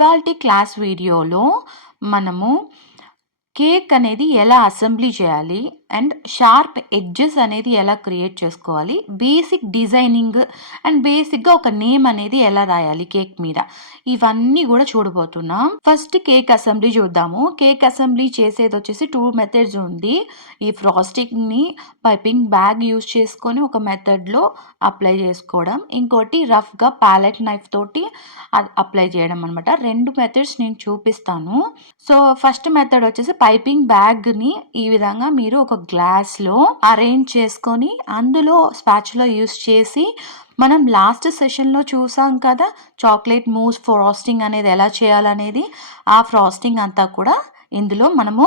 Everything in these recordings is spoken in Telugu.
ఇవాల్టి క్లాస్ వీడియోలో మనము కేక్ అనేది ఎలా అసెంబ్లీ చేయాలి అండ్ షార్ప్ ఎడ్జెస్ అనేది ఎలా క్రియేట్ చేసుకోవాలి, బేసిక్ డిజైనింగ్ అండ్ బేసిక్గా ఒక నేమ్ అనేది ఎలా రాయాలి కేక్ మీద, ఇవన్నీ కూడా చూడబోతున్నాం. ఫస్ట్ కేక్ అసెంబ్లీ చూద్దాము. కేక్ అసెంబ్లీ చేసేది వచ్చేసి 2 మెథడ్స్ ఉంది. ఈ ఫ్రాస్టింగ్ని పైపింగ్ బ్యాగ్ యూజ్ చేసుకొని ఒక మెథడ్లో అప్లై చేసుకోవడం, ఇంకోటి రఫ్గా ప్యాలెట్ నైఫ్ తోటి అప్లై చేయడం అనమాట. 2 మెథడ్స్ నేను చూపిస్తాను. సో ఫస్ట్ మెథడ్ వచ్చేసి పైపింగ్ బ్యాగ్ని ఈ విధంగా మీరు ఒక గ్లాస్లో అరేంజ్ చేసుకొని అందులో స్పాచులా యూస్ చేసి, మనం లాస్ట్ సెషన్లో చూసాం కదా చాక్లెట్ మూస్ ఫ్రాస్టింగ్ అనేది ఎలా చేయాలనేది, ఆ ఫ్రాస్టింగ్ అంతా కూడా ఇందులో మనము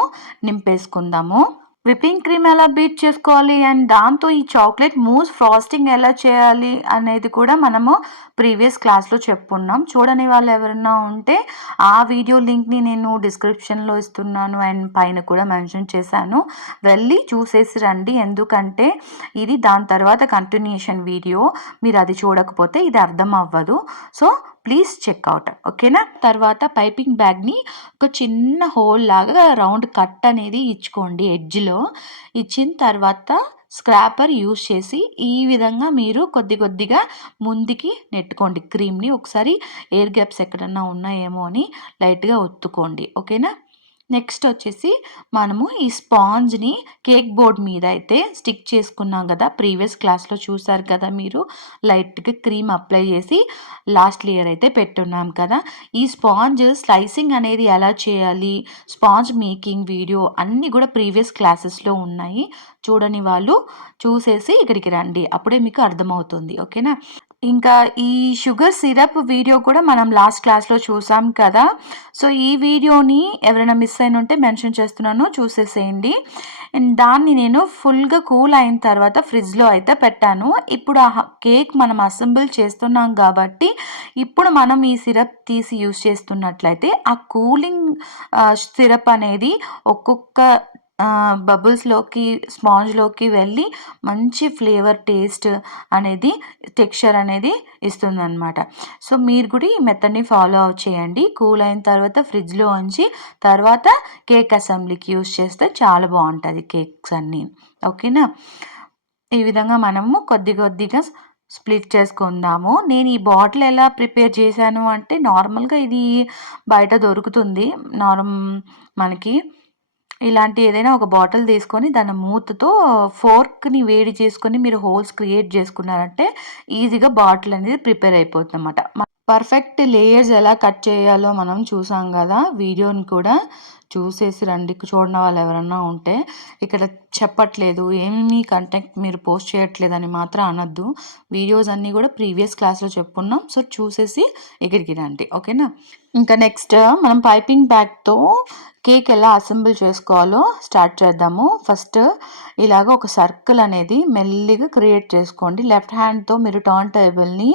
నింపేసుకుందాము. విప్పింగ్ క్రీమ్ ఎలా బీట్ చేసుకోవాలి అండ్ దాంతో ఈ చాక్లెట్ మూస్ ఫ్రాస్టింగ్ ఎలా చేయాలి అనేది కూడా మనము ప్రీవియస్ క్లాస్లో చెప్పుకున్నాం. చూడని వాళ్ళు ఎవరైనా ఉంటే ఆ వీడియో లింక్ని నేను డిస్క్రిప్షన్లో ఇస్తున్నాను అండ్ పైన కూడా మెన్షన్ చేశాను, వెళ్ళి చూసేసి రండి. ఎందుకంటే ఇది దాని తర్వాత కంటిన్యూషన్ వీడియో, మీరు అది చూడకపోతే ఇది అర్థం అవ్వదు. సో ప్లీజ్ చెక్అవుట్, ఓకేనా. తర్వాత పైపింగ్ బ్యాగ్ని ఒక చిన్న హోల్ లాగా రౌండ్ కట్ అనేది ఇచ్చుకోండి. ఎడ్జ్లో ఇచ్చిన తర్వాత స్క్రాపర్ యూస్ చేసి ఈ విధంగా మీరు కొద్దిగా ముందుకి నెట్టుకోండి. క్రీమ్ని ఒకసారి ఎయిర్ గ్యాప్స్ ఎక్కడన్నా ఉన్నాయేమో అని లైట్గా ఒత్తుకోండి, ఓకేనా. నెక్స్ట్ వచ్చేసి మనము ఈ స్పాంజ్ని కేక్ బోర్డ్ మీద అయితే స్టిక్ చేసుకున్నాం కదా, ప్రీవియస్ క్లాస్లో చూసారు కదా మీరు. లైట్గా క్రీమ్ అప్లై చేసి లాస్ట్ లేయర్ అయితే పెట్టున్నాం కదా. ఈ స్పాంజ్ స్లైసింగ్ అనేది ఎలా చేయాలి, స్పాంజ్ మేకింగ్ వీడియో అన్నీ కూడా ప్రీవియస్ క్లాసెస్లో ఉన్నాయి. చూడని వాళ్ళు చూసేసి ఇక్కడికి రండి, అప్పుడే మీకు అర్థమవుతుంది, ఓకేనా. ఇంకా ఈ షుగర్ సిరప్ వీడియో కూడా మనం లాస్ట్ క్లాస్లో చూసాం కదా. సో ఈ వీడియోని ఎవరైనా మిస్ అయిన ఉంటే మెన్షన్ చేస్తున్నాను, చూసేసేయండి. దాన్ని నేను ఫుల్గా కూల్ అయిన తర్వాత ఫ్రిడ్జ్లో అయితే పెట్టాను. ఇప్పుడు ఆ కేక్ మనం అసెంబుల్ చేస్తున్నాం కాబట్టి ఇప్పుడు మనం ఈ సిరప్ తీసి యూస్ చేస్తున్నట్లయితే ఆ కూలింగ్ సిరప్ అనేది ఒక్కొక్క బబుల్స్లోకి స్పాంజ్లోకి వెళ్ళి మంచి ఫ్లేవర్, టేస్ట్ అనేది, టెక్స్చర్ అనేది ఇస్తుందన్నమాట. సో మీరు కూడా ఈ మెథడ్ని ఫాలో చేయండి. కూల్ అయిన తర్వాత ఫ్రిడ్జ్లో ఉంచి తర్వాత కేక్ అసెంబ్లీకి యూస్ చేస్తే చాలా బాగుంటుంది కేక్స్ అన్నీ, ఓకేనా. ఈ విధంగా మనము కొద్దిగా స్ప్లిట్ చేసుకుందాము. నేను ఈ బాటిల్ ఎలా ప్రిపేర్ చేశాను అంటే, నార్మల్గా ఇది బయట దొరుకుతుంది. మనకి ఇలాంటి ఏదైనా ఒక బాటిల్ తీసుకొని దాని మూతతో ఫోర్క్ని వేడి చేసుకొని మీరు హోల్స్ క్రియేట్ చేసుకున్నారంటే ఈజీగా బాటిల్ అనేది ప్రిపేర్ అయిపోతుంది అన్నమాట. పర్ఫెక్ట్ లేయర్స్ ఎలా కట్ చేయాలో మనం చూసాం కదా, వీడియోని కూడా చూసేసి రండి. చూడని వాళ్ళు ఎవరన్నా ఉంటే, ఇక్కడ చెప్పట్లేదు ఏమీ కంటెంట్ మీరు పోస్ట్ చేయట్లేదని మాత్రం అనొద్దు. వీడియోస్ అన్నీ కూడా ప్రీవియస్ క్లాస్లో చెప్పుకున్నాం. సో చూసేసి ఇక్కడికి రండి, ఓకేనా. ఇంకా నెక్స్ట్ మనం పైపింగ్ బ్యాగ్తో కేక్ ఎలా అసెంబుల్ చేసుకోవాలో స్టార్ట్ చేద్దాము. ఫస్ట్ ఇలాగ ఒక సర్కిల్ అనేది మెల్లిగా క్రియేట్ చేసుకోండి. లెఫ్ట్ హ్యాండ్తో మీరు టర్న్ టేబుల్ని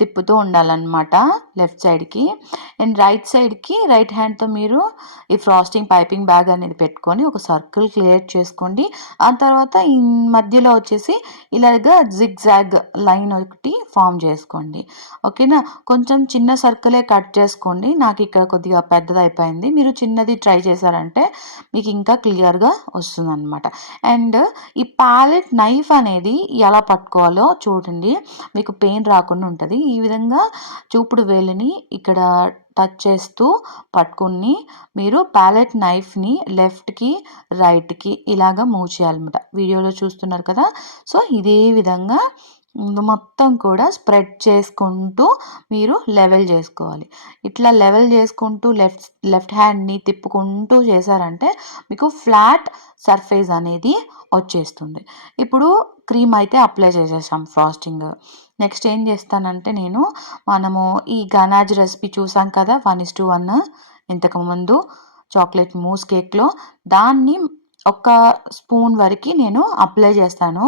తిప్పుతూ ఉండాలన్నమాట లెఫ్ట్ సైడ్కి. అండ్ రైట్ సైడ్కి రైట్ హ్యాండ్తో మీరు ఈ ఫ్రాస్టింగ్ పైపింగ్ బ్యాగ్ అనేది పెట్టుకొని ఒక సర్కిల్ క్రియేట్ చేసుకోండి. ఆ తర్వాత ఈ మధ్యలో వచ్చేసి ఇలాగ జిగ్జాగ్ లైన్ ఒకటి ఫామ్ చేసుకోండి, ఓకేనా. కొంచెం చిన్న సర్కిలే కట్ చేసుకోండి, నాకు ఇక్కడ కొద్దిగా పెద్దది అయిపోయింది. మీరు చిన్నది ట్రై చేశారంటే మీకు ఇంకా క్లియర్గా వస్తుంది అనమాట. అండ్ ఈ ప్యాలెట్ నైఫ్ అనేది ఎలా పట్టుకోవాలో చూడండి, మీకు పెయిన్ రాకుండా ఉంటుంది. ఈ విధంగా చూపుడు వేలిని ఇక్కడ టచ్ చేస్తూ పట్టుకుని మీరు ప్యాలెట్ నైఫ్ని లెఫ్ట్కి రైట్కి ఇలాగా మూవ్ చేయాలన్నమాట. వీడియోలో చూస్తున్నారు కదా. సో ఇదే విధంగా మొత్తం కూడా స్ప్రెడ్ చేసుకుంటూ మీరు లెవెల్ చేసుకోవాలి. ఇట్లా లెవెల్ చేసుకుంటూ లెఫ్ట్ హ్యాండ్ని తిప్పుకుంటూ చేశారంటే మీకు ఫ్లాట్ సర్ఫేస్ అనేది వచ్చేస్తుంది. ఇప్పుడు క్రీమ్ అయితే అప్లై చేసేసాం ఫ్రాస్టింగ్. నెక్స్ట్ ఏం చేస్తానంటే మనము ఈ గనాజ్ రెసిపీ చూసాం కదా 1:1 ఇంతకుముందు చాక్లెట్ మూస్ కేక్లో, దాన్ని ఒక స్పూన్ వరకు నేను అప్లై చేస్తాను.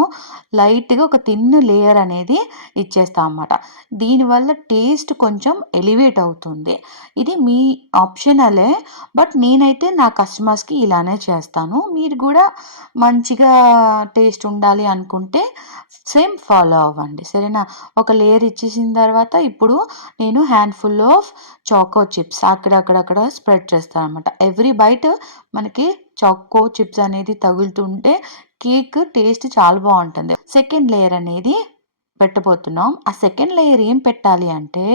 లైట్‌గా ఒక థిన్ లేయర్ అనేది ఇచ్చేస్తా అనమాట. దీనివల్ల టేస్ట్ కొంచెం ఎలివేట్ అవుతుంది. ఇది మీ ఆప్షనలే. బట్ నేనైతే నా కస్టమర్స్‌కి ఇలానే చేస్తాను. మీరు కూడా మంచిగా టేస్ట్ ఉండాలి అనుకుంటే సేమ్ ఫాలో అవ్వండి. సరేనా? ఒక లేయర్ ఇచ్చేసిన తర్వాత ఇప్పుడు నేను హ్యాండ్‌ఫుల్ ఆఫ్ చాకో చిప్స్ అక్కడక్కడక్కడ స్ప్రెడ్ చేస్తాననమాట. ఎవ్రీ బైట్ మనకి చాకో చిప్స్ అనేది తగులుతుంటే కేక్ టేస్ట్ చాలా బావుంటుంది. సెకండ్ లేయర్ అనేది పెట్టబోతున్నాం. ఆ సెకండ్ లేయర్ ఏం పెట్టాలి అంటే,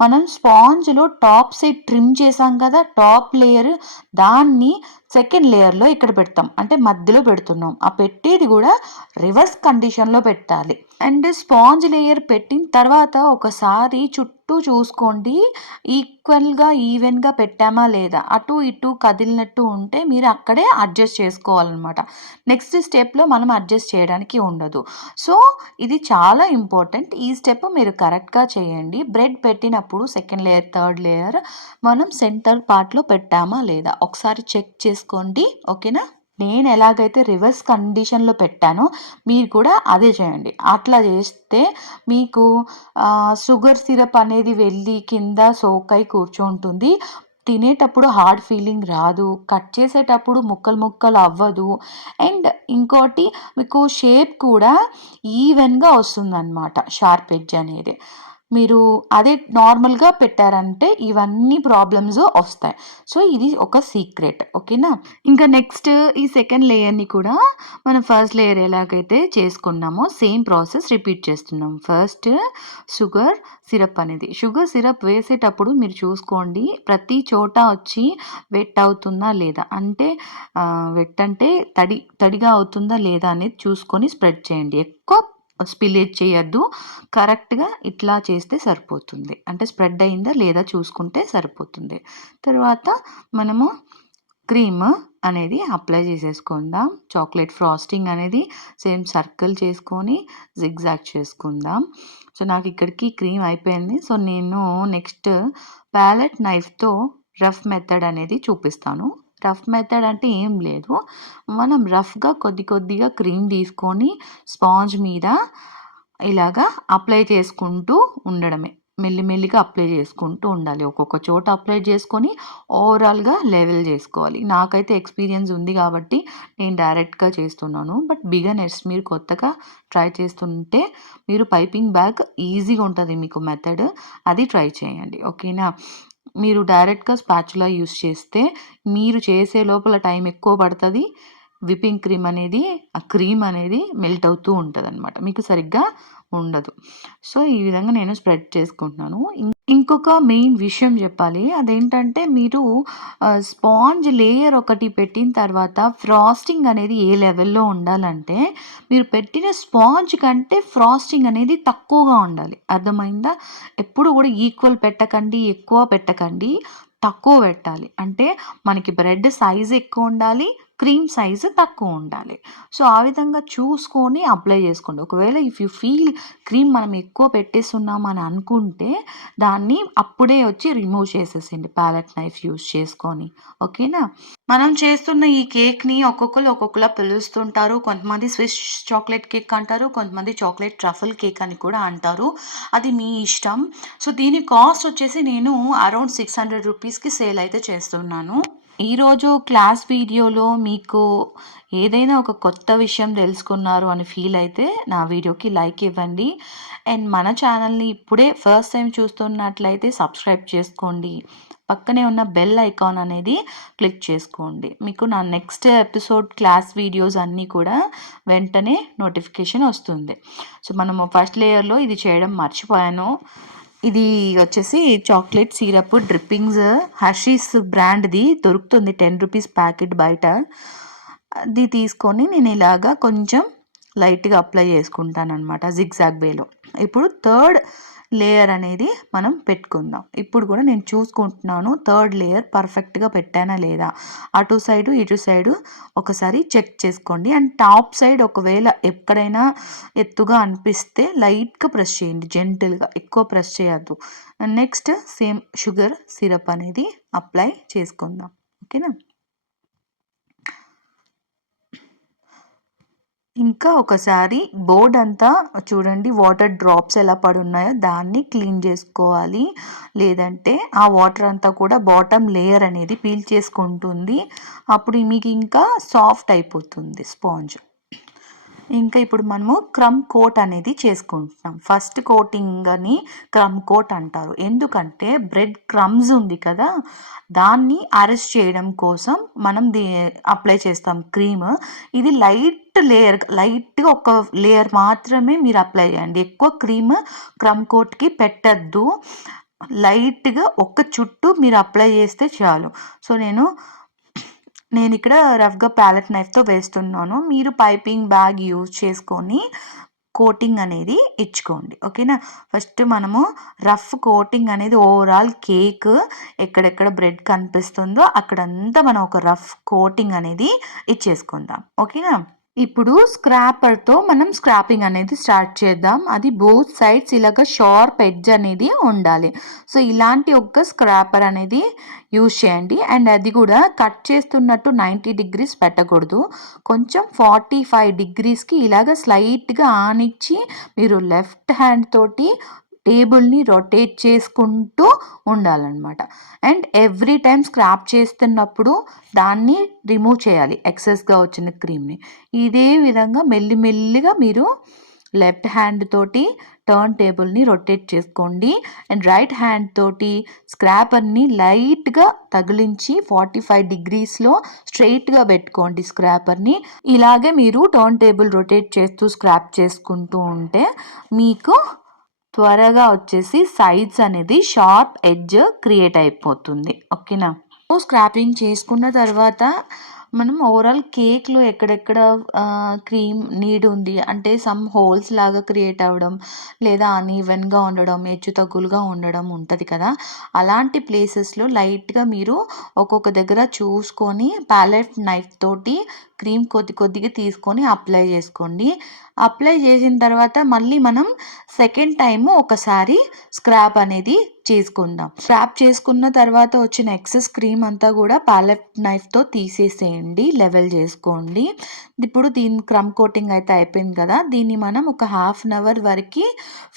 మనం స్పాంజ్‌లో టాప్ సైడ్ ట్రిమ్ చేసాం కదా! టాప్ లేయర్ దాన్ని సెకండ్ లేయర్‌లో ఇక్కడ పెడతాం. అంటే మధ్యలో పెడుతున్నాం. ఆ పెట్టేది కూడా రివర్స్ కండిషన్‌లో పెట్టాలి. అండ్ స్పాంజ్ లేయర్ పెట్టిన తర్వాత ఒకసారి చుట్టూ చూసుకోండి. ఈవెన్‌గా పెట్టామా లేదా? అటు ఇటు కదిలినట్టు ఉంటే మీరు అక్కడే అడ్జస్ట్ చేసుకోవాలనమాట. నెక్స్ట్ స్టెప్‌లో మనం అడ్జస్ట్ చేయడానికి ఉండదు. సో, ఇది చాలా ఇంపార్టెంట్. ఈ స్టెప్ మీరు కరెక్ట్‌గా చేయండి. బ్రెడ్ పెట్టినప్పుడు సెకండ్ లేయర్, థర్డ్ లేయర్ మనం సెంటర్ పార్ట్‌లో పెట్టామా లేదా? ఒకసారి చెక్ చేసుకోండి. ఓకేనా? నేను ఎలాగైతే రివర్స్ కండిషన్‌లో పెట్టానో మీరు కూడా అదే చేయండి. అట్లా చేస్తే మీకు షుగర్ సిరప్ అనేది వెళ్ళి కింద సోక్ అయి కూర్చుంటుంది. తినేటప్పుడు హార్డ్ ఫీలింగ్ రాదు. కట్ చేసేటప్పుడు ముక్కలు ముక్కలు అవ్వదు. అండ్ ఇంకోటి మీకు షేప్ కూడా ఈవెన్‌గా వస్తుందనమాట. షార్ప్ ఎడ్జ్ అనేది. మీరు అదే నార్మల్‌గా పెట్టారంటే ఇవన్నీ ప్రాబ్లమ్స్ వస్తాయి. సో, ఇది ఒక సీక్రెట్. ఓకేనా? ఇంకా నెక్స్ట్ ఈ సెకండ్ లేయర్‌ని కూడా మనం ఫస్ట్ లేయర్ ఎలాగైతే చేసుకున్నామో సేమ్ ప్రాసెస్ రిపీట్ చేస్తున్నాం. ఫస్ట్ షుగర్ సిరప్ అనేది. షుగర్ సిరప్ వేసేటప్పుడు మీరు చూసుకోండి ప్రతి చోట వచ్చి వెట్ అవుతుందా లేదా? అంటే వెట్ అంటే తడిగా అవుతుందా లేదా అనేది చూసుకొని స్ప్రెడ్ చేయండి. ఎక్కువ స్పిల్లేజ్ చేయొద్దు. కరెక్ట్‌గా ఇట్లా చేస్తే సరిపోతుంది. అంటే స్ప్రెడ్ అయిందా లేదా చూసుకుంటే సరిపోతుంది. తర్వాత మనము క్రీమ్ అనేది అప్లై చేసేసుకుందాం. చాక్లెట్ ఫ్రాస్టింగ్ అనేది సేమ్ సర్కిల్ చేసుకొని జిగ్‌జాగ్ చేసుకుందాం. సో, నాకు ఇక్కడికి క్రీమ్ అయిపోయింది. సో, నేను నెక్స్ట్ ప్యాలెట్ నైఫ్‌తో రఫ్ మెథడ్ అనేది చూపిస్తాను. రఫ్ మెథడ్ అంటే ఏం లేదు. మనం రఫ్‌గా కొద్దిగా క్రీమ్ తీసుకొని స్పాంజ్ మీద ఇలాగా అప్లై చేసుకుంటూ ఉండడమే. మెల్లిమెల్లిగా అప్లై చేసుకుంటూ ఉండాలి. ఒక్కొక్క చోట అప్లై చేసుకొని ఓవరాల్‌గా లెవెల్ చేసుకోవాలి. నాకైతే ఎక్స్‌పీరియన్స్ ఉంది కాబట్టి నేను డైరెక్ట్‌గా చేస్తున్నాను. బట్ బిగినర్స్ మీరు కొత్తగా ట్రై చేస్తుంటే మీరు పైపింగ్ బ్యాగ్ ఈజీగా ఉంటది మీకు మెథడ్. అది ట్రై చేయండి. ఓకేనా? మీరు డైరెక్ట్‌గా స్పాచులా యూజ్ చేస్తే మీరు చేసే లోపల టైం ఎక్కువ పడతది. విప్పింగ్ క్రీమ్ అనేది మెల్ట్ అవుతూ ఉంటదనమాట. మీకు సరిగ్గా ఉండదు. సో, ఈ విధంగా నేను స్ప్రెడ్ చేసుకుంటున్నాను. ఇంకొక మెయిన్ విషయం చెప్పాలి. అదేంటంటే మీరు స్పాంజ్ లేయర్ ఒకటి పెట్టిన తర్వాత ఫ్రాస్టింగ్ అనేది ఏ లెవెల్‌లో ఉండాలంటే, మీరు పెట్టిన స్పాంజ్ కంటే ఫ్రాస్టింగ్ అనేది తక్కువగా ఉండాలి. అర్థమైందా? ఎప్పుడు కూడా ఈక్వల్ పెట్టకండి, ఎక్కువ పెట్టకండి. తక్కువ పెట్టాలి. అంటే మనకి బ్రెడ్ సైజ్ ఎక్కువ ఉండాలి. క్రీమ్ సైజ్ తక్కువ ఉండాలి. సో, ఆ విధంగా చూసుకొని అప్లై చేసుకోండి. ఒకవేళ ఇఫ్ యూ ఫీల్ క్రీమ్ మనం ఎక్కువ పెట్టేస్తున్నాం అని అనుకుంటే, దాన్ని అప్పుడే వచ్చి రిమూవ్ చేసేసేయండి ప్యాలెట్ నైఫ్ యూజ్ చేసుకొని. ఓకేనా? మనం చేస్తున్న ఈ కేక్‌ని ఒక్కొక్కళ్ళు ఒక్కొక్కలా పిలుస్తుంటారు. కొంతమంది స్విస్ చాక్లెట్ కేక్ అంటారు. కొంతమంది చాక్లెట్ ట్రఫల్ కేక్ అని కూడా అంటారు. అది మీ ఇష్టం. సో, దీని కాస్ట్ వచ్చేసి నేను అరౌండ్ 600 రూపీస్‌కి సేల్ అయితే చేస్తున్నాను. ఈరోజు క్లాస్ వీడియోలో మీకు ఏదైనా ఒక కొత్త విషయం తెలుసుకున్నారు అని ఫీల్ అయితే నా వీడియోకి లైక్ ఇవ్వండి. అండ్ మన ఛానల్‌ని ఇప్పుడే ఫస్ట్ టైం చూస్తున్నట్లయితే సబ్స్క్రైబ్ చేసుకోండి. పక్కనే ఉన్న బెల్ ఐకాన్ అనేది క్లిక్ చేసుకోండి. మీకు నా నెక్స్ట్ ఎపిసోడ్ క్లాస్ వీడియోస్ అన్నీ కూడా వెంటనే నోటిఫికేషన్ వస్తుంది. సో, మనము ఫస్ట్ లేయర్‌లో ఇది చేయడం మర్చిపోయాను. ఇది వచ్చేసి చాక్లెట్ సిరప్ డ్రిప్పింగ్స్ హర్షీస్ బ్రాండ్‌ది దొరుకుతుంది 10 రూపీస్ ప్యాకెట్ బయట. అది తీసుకొని నేను ఇలాగా కొంచెం లైట్‌గా అప్లై చేసుకుంటాననమాట జిగ్‌జాగ్ వేలో. ఇప్పుడు థర్డ్ లేయర్ అనేది మనం పెట్టుకుందాం. ఇప్పుడు కూడా నేను చూసుకుంటున్నాను థర్డ్ లేయర్ పర్ఫెక్ట్‌గా పెట్టానా లేదా? అటు సైడు, ఇటు సైడు ఒకసారి చెక్ చేసుకోండి. అండ్ టాప్ సైడ్ ఒకవేళ ఎక్కడైనా ఎత్తుగా అనిపిస్తే లైట్‌గా ప్రెస్ చేయండి జెంటిల్‌గా. ఎక్కువ ప్రెస్ చేయొద్దు. నెక్స్ట్ సేమ్ షుగర్ సిరప్ అనేది అప్లై చేసుకుందాం. ఓకేనా? ఇంకా ఒకసారి బోర్డ్ అంతా చూడండి, వాటర్ డ్రాప్స్ ఎలా పడున్నాయో దాన్ని క్లీన్ చేసుకోవాలి. లేదంటే ఆ వాటర్ అంతా కూడా బాటమ్ లేయర్ అనేది పీల్ చేసుకుంటుంది. అప్పుడు మీకు ఇంకా సాఫ్ట్ అయిపోతుంది స్పాంజ్. ఇంకా ఇప్పుడు మనము క్రమ్ కోట్ అనేది చేసుకుంటున్నాం. ఫస్ట్ కోటింగ్ అని క్రమ్ కోట్ అంటారు. ఎందుకంటే బ్రెడ్ క్రమ్స్ ఉంది కదా, దాన్ని అరెస్ట్ చేయడం కోసం మనం అప్లై చేస్తాం క్రీమ్. ఇది లైట్గా ఒక లేయర్ మాత్రమే మీరు అప్లై చేయండి. ఎక్కువ క్రీమ్ క్రమ్ కోట్కి పెట్టద్దు. లైట్గా ఒక్క చుట్టూ మీరు అప్లై చేస్తే చాలు. సో నేను ఇక్కడ రఫ్గా ప్యాలెట్ నైఫ్తో వేస్తున్నాను. మీరు పైపింగ్ బ్యాగ్ యూజ్ చేసుకొని కోటింగ్ అనేది ఇచ్చుకోండి. ఓకేనా. ఫస్ట్ మనము రఫ్ కోటింగ్ అనేది ఓవరాల్ కేక్ ఎక్కడెక్కడ బ్రెడ్ కనిపిస్తుందో అక్కడంతా మనం ఒక రఫ్ కోటింగ్ అనేది ఇచ్చేసుకుందాం. ఓకేనా. ఇప్పుడు స్క్రాపర్తో మనం స్క్రాపింగ్ అనేది స్టార్ట్ చేద్దాం. అది బోత్ సైడ్స్ ఇలాగ షార్ప్ ఎడ్జ్ అనేది ఉండాలి. సో ఇలాంటి ఒక స్క్రాపర్ అనేది యూజ్ చేయండి. అండ్ అది కూడా కట్ చేస్తున్నట్టు 90 డిగ్రీస్ పెట్టకూడదు. కొంచెం 45 డిగ్రీస్కి ఇలాగ స్లైట్గా ఆనిచ్చి మీరు లెఫ్ట్ హ్యాండ్ తోటి టేబుల్ని రొటేట్ చేసుకుంటూ ఉండాలన్నమాట. అండ్ ఎవ్రీ టైం స్క్రాప్ చేస్తున్నప్పుడు దాన్ని రిమూవ్ చేయాలి, ఎక్సెస్గా వచ్చిన క్రీమ్ని. ఇదే విధంగా మెల్లిమెల్లిగా మీరు లెఫ్ట్ హ్యాండ్ తోటి టర్న్ టేబుల్ని రొటేట్ చేసుకోండి. అండ్ రైట్ హ్యాండ్ తోటి స్క్రాపర్ని లైట్గా తగిలించి 45 డిగ్రీస్లో స్ట్రైట్గా పెట్టుకోండి స్క్రాపర్ని. ఇలాగే మీరు టర్న్ టేబుల్ రొటేట్ చేస్తూ స్క్రాప్ చేసుకుంటూ ఉంటే మీకు త్వరగా వచ్చేసి సైడ్స్ అనేది షార్ప్ ఎడ్జ్ క్రియేట్ అయిపోతుంది. ఓకేనా. స్క్రాపింగ్ చేసుకున్న తర్వాత మనం ఓవరాల్ కేక్లో ఎక్కడెక్కడ క్రీమ్ నీడ్ ఉంది అంటే సమ్ హోల్స్ లాగా క్రియేట్ అవ్వడం, లేదా అన్ఈవెన్గా ఉండడం, హెచ్చు తగ్గులుగా ఉండడం ఉంటుంది కదా, అలాంటి ప్లేసెస్లో లైట్గా మీరు ఒక్కొక్క దగ్గర చూసుకొని ప్యాలెట్ నైఫ్ తోటి క్రీమ్ కొద్దిగా తీసుకొని అప్లై చేసుకోండి. అప్లై చేసిన తర్వాత మళ్ళీ మనం సెకండ్ టైము ఒకసారి స్క్రాప్ అనేది చేసుకుందాం. స్క్రాప్ చేసుకున్న తర్వాత వచ్చిన ఎక్సెస్ క్రీమ్ అంతా కూడా ప్యాలెట్ నైఫ్తో తీసేసేయండి, లెవెల్ చేసుకోండి. ఇప్పుడు దీని క్రమ్ కోటింగ్ అయితే అయిపోయింది కదా, దీన్ని మనం ఒక హాఫ్ అన్ అవర్ వరకు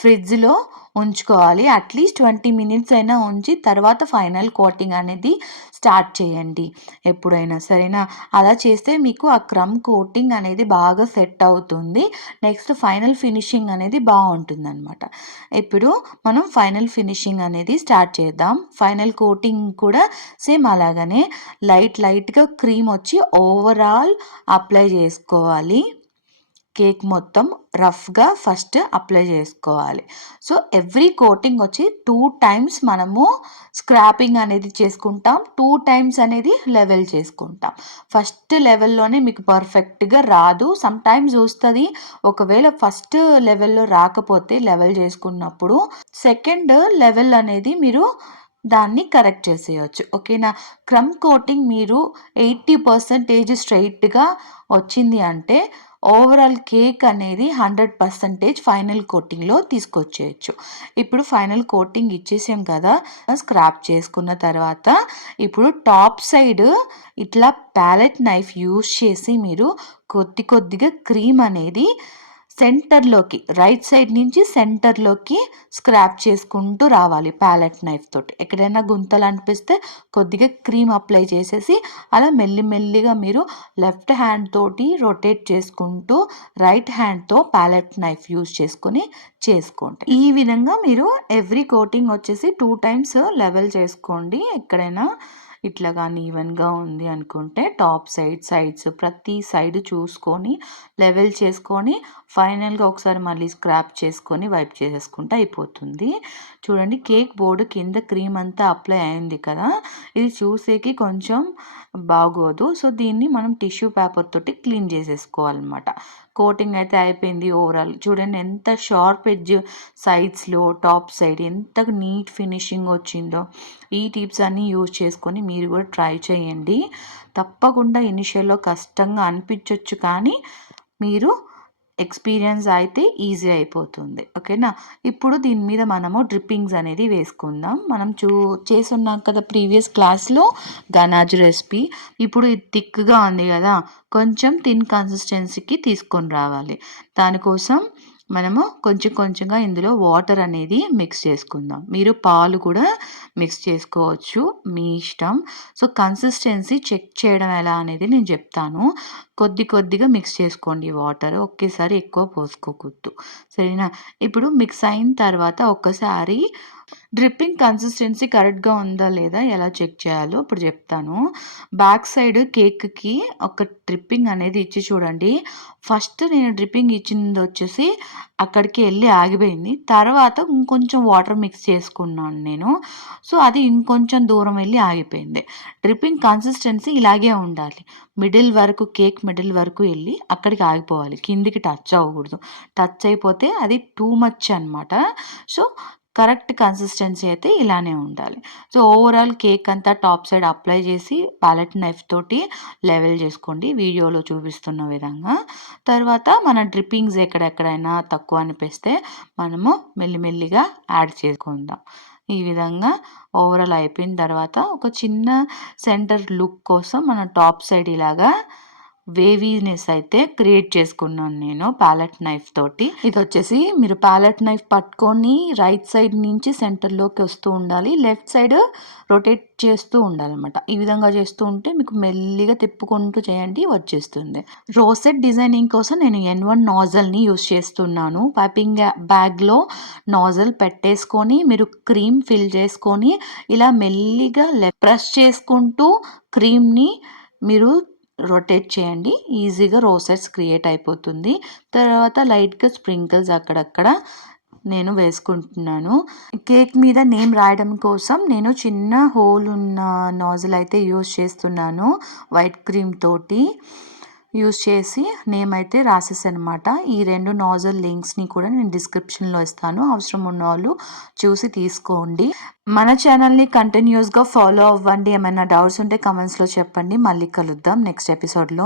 ఫ్రిడ్జ్లో ఉంచుకోవాలి. అట్లీస్ట్ 20 మినిట్స్ అయినా ఉంచి తర్వాత ఫైనల్ కోటింగ్ అనేది స్టార్ట్ చేయండి ఎప్పుడైనా, సరేనా. అలా చేస్తే మీకు ఆ క్రమ్ కోటింగ్ అనేది బాగా సెట్ అవుతుంది. నెక్స్ట్ ఫైనల్ ఫినిషింగ్ అనేది బాగుంటుంది అనమాట. ఇప్పుడు మనం ఫైనల్ ఫినిషింగ్ అనేది స్టార్ట్ చేద్దాం. ఫైనల్ కోటింగ్ కూడా సేమ్ అలాగనే లైట్గా క్రీమ్ వచ్చి ఓవరాల్ అప్లై చేసుకోవాలి. కేక్ మొత్తం రఫ్గా ఫస్ట్ అప్లై చేసుకోవాలి. సో ఎవ్రీ కోటింగ్ వచ్చి 2 టైమ్స్ మనము స్క్రాపింగ్ అనేది చేసుకుంటాం, 2 టైమ్స్ అనేది లెవెల్ చేసుకుంటాం. ఫస్ట్ లెవెల్లోనే మీకు పర్ఫెక్ట్గా రాదు, సమ్ టైమ్స్ వస్తుంది. ఒకవేళ ఫస్ట్ లెవెల్లో రాకపోతే లెవెల్ చేసుకున్నప్పుడు సెకండ్ లెవెల్ అనేది మీరు దాన్ని కరెక్ట్ చేసేయచ్చు. ఓకేనా. క్రమ్ కోటింగ్ మీరు 80% స్ట్రైట్గా వచ్చింది అంటే ఓవరాల్ కేక్ అనేది 100% ఫైనల్ కోటింగ్లో తీసుకొచ్చేయచ్చు. ఇప్పుడు ఫైనల్ కోటింగ్ ఇచ్చేసాం కదా, స్క్రాప్ చేసుకున్న తర్వాత ఇప్పుడు టాప్ సైడ్ ఇట్లా ప్యాలెట్ నైఫ్ యూస్ చేసి మీరు కొద్దిగా క్రీమ్ అనేది సెంటర్లోకి, రైట్ సైడ్ నుంచి సెంటర్లోకి స్క్రాప్ చేసుకుంటూ రావాలి ప్యాలెట్ నైఫ్ తోటి. ఎక్కడైనా గుంతలు అనిపిస్తే కొద్దిగా క్రీమ్ అప్లై చేసేసి అలా మెల్లిమెల్లిగా మీరు లెఫ్ట్ హ్యాండ్ తోటి రొటేట్ చేసుకుంటూ రైట్ హ్యాండ్తో ప్యాలెట్ నైఫ్ యూజ్ చేసుకొని చేసుకోండి. ఈ విధంగా మీరు ఎవ్రీ కోటింగ్ వచ్చేసి 2 టైమ్స్ లెవెల్ చేసుకోండి. ఎక్కడైనా ఇట్లా కానీ ఈవెన్గా ఉంది అనుకుంటే టాప్ సైడ్స్ ప్రతి సైడ్ చూసుకొని లెవెల్ చేసుకొని ఫైనల్గా ఒకసారి మళ్ళీ స్క్రాప్ చేసుకొని వైప్ చేసేసుకుంటే అయిపోతుంది. చూడండి, కేక్ బోర్డు కింద క్రీమ్ అంతా అప్లై అయింది కదా, ఇది చూసేకి కొంచెం బాగోదు. సో దీన్ని మనం టిష్యూ పేపర్ తోటి క్లీన్ చేసేసుకోవాలన్నమాట. కోటింగ్ అయితే అయిపోయింది. ఓవరాల్ చూడండి ఎంత షార్ప్ ఎడ్జ్ సైడ్స్లో, టాప్ సైడ్ ఎంత నీట్ ఫినిషింగ్ వచ్చిందో. ఈ టిప్స్ అన్నీ యూజ్ చేసుకొని మీరు కూడా ట్రై చేయండి. తప్పకుండా ఇనిషియల్లో కష్టంగా అనిపించవచ్చు, కానీ మీరు ఎక్స్పీరియన్స్ అయితే ఈజీ అయిపోతుంది. ఓకేనా? ఇప్పుడు దీని మీద మనము డ్రిప్పింగ్స్ అనేది వేసుకుందాం. మనం చేసున్నాం కదా ప్రీవియస్ క్లాస్‌లో గనాజు రెసిపీ. ఇప్పుడు ఇది థిక్‌గా ఉంది గదా! కొంచెం థిన్ కన్సిస్టెన్సీకి తీసుకొని రావాలి. దానికోసం మనము కొంచెం కొంచెంగా ఇందులో వాటర్ అనేది మిక్స్ చేసుకుందాం. మీరు పాలు కూడా మిక్స్ చేసుకోవచ్చు. మీ ఇష్టం. సో, కన్సిస్టెన్సీ చెక్ చేయడం ఎలా అనేది నేను చెప్తాను. కొద్దిగా మిక్స్ చేసుకోండి వాటర్. ఒకేసారి ఎక్కువ పోసుకోకూడదు. సరేనా? ఇప్పుడు మిక్స్ అయిన తర్వాత ఒక్కసారి డ్రిప్పింగ్ కన్సిస్టెన్సీ కరెక్ట్‌గా ఉందా లేదా ఎలా చెక్ చేయాలో ఇప్పుడు చెప్తాను. బ్యాక్ సైడ్ కేక్‌కి ఒక డ్రిప్పింగ్ అనేది ఇచ్చి చూడండి. ఫస్ట్ నేను డ్రిప్పింగ్ ఇచ్చిందొచ్చేసి అక్కడికి ఎళ్లి ఆగిపోయింది. తర్వాత ఇంకొంచెం వాటర్ మిక్స్ చేసుకున్నాను నేను. సో, అది ఇంకొంచెం దూరం ఎళ్లి ఆగిపోయింది. డ్రిప్పింగ్ కన్సిస్టెన్సీ ఇలాగే ఉండాలి. కేక్ మిడిల్ వరకు ఎళ్లి అక్కడికి ఆగిపోవాలి. కిందికి టచ్ అవ్వకూడదు. టచ్ అయిపోతే అది టూ మచ్ అనమాట. సో, కరెక్ట్ కన్సిస్టెన్సీ అయితే ఇలానే ఉండాలి. సో, ఓవరాల్ కేక్ అంతా టాప్ సైడ్ అప్లై చేసి ప్యాలెట్ నైఫ్ తోటి లెవెల్ చేసుకోండి వీడియోలో చూపిస్తున్న విధంగా. తర్వాత మన డ్రిప్పింగ్స్ ఎక్కడెక్కడైనా తక్కువ అనిపిస్తే మనము మెల్లిమెల్లిగా యాడ్ చేసుకుందాం. ఈ విధంగా ఓవరాల్ అయిపోయిన తర్వాత ఒక చిన్న సెంటర్ లుక్ కోసం మనం టాప్ సైడ్ ఇలాగా వేవీనెస్ అయితే క్రియేట్ చేసుకున్నాను నేను ప్యాలెట్ నైఫ్ తోటి. ఇది వచ్చేసి మీరు ప్యాలెట్ నైఫ్ పట్టుకొని రైట్ సైడ్ నుంచి సెంటర్లోకి వస్తూ ఉండాలి. లెఫ్ట్ సైడ్ రొటేట్ చేస్తూ ఉండాలన్నమాట. ఈ విధంగా చేస్తూ ఉంటే మీకు మెల్లిగా తిప్పుకుంటూ చేయండి వచ్చేస్తుంది. రోసెట్ డిజైనింగ్ కోసం నేను N1 నాజల్ని యూస్ చేస్తున్నాను. పైపింగ్ బ్యాగ్లో నాజల్ పెట్టేసుకొని మీరు క్రీమ్ ఫిల్ చేసుకొని ఇలా మెల్లిగా ప్రెస్ చేసుకుంటూ క్రీమ్ని మీరు రొటేట్ చేయండి. ఈజీగా రోసెట్స్ క్రియేట్ అయిపోతుంది. తర్వాత లైట్‌గా స్ప్రింకిల్స్ అక్కడక్కడ నేను వేసుకుంటున్నాను. కేక్ మీద నేమ్ రాయడం కోసం నేను చిన్న హోల్ ఉన్న నాజిల్ అయితే యూజ్ చేస్తున్నాను. వైట్ క్రీమ్ తోటి యూజ్ చేసి నేమ్ అయితే రాసేసానమాట. ఈ 2 నాజిల్ లింక్స్‌ని కూడా నేను డిస్క్రిప్షన్‌లో ఇస్తాను. అవసరం ఉన్నవాళ్ళు చూసి తీసుకోండి. మన ఛానల్‌ని కంటిన్యూయస్‌గా ఫాలో అవ్వండి. ఏమైనా డౌట్స్ ఉంటే కామెంట్స్‌లో చెప్పండి. మళ్ళీ కలుద్దాం నెక్స్ట్ ఎపిసోడ్‌లో.